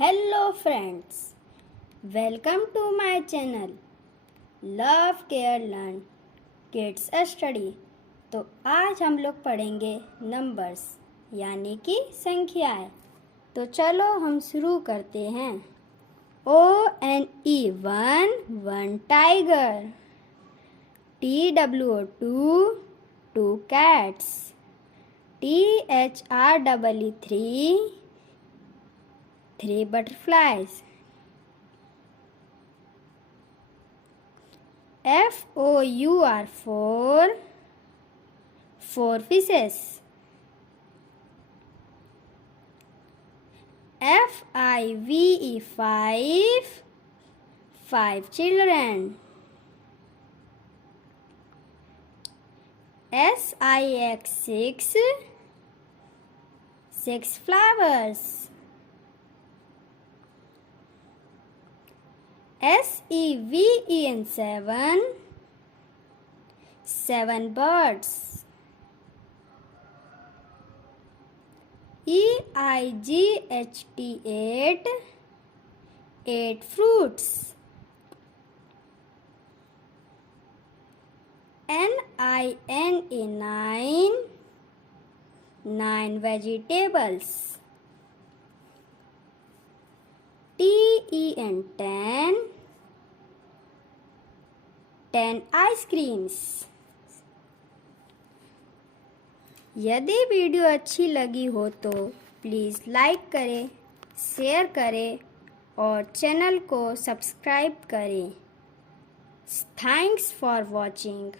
Hello friends, welcome to my channel love care learn kids study. तो आज हम लोग पढ़ेंगे नंबर्स यानी कि संख्याएं। तो चलो हम शुरू करते हैं। ONE one tiger, TWO two cats, THREE three butterflies, FOUR four fishes, FIVE five children, SIX six flowers, SEVEN seven birds, EIGHT eight fruits, NINE nine vegetables, TEN ten ice creams। यदि वीडियो अच्छी लगी हो तो please like करें, शेयर करें और चैनल को सब्सक्राइब करें। Thanks for watching.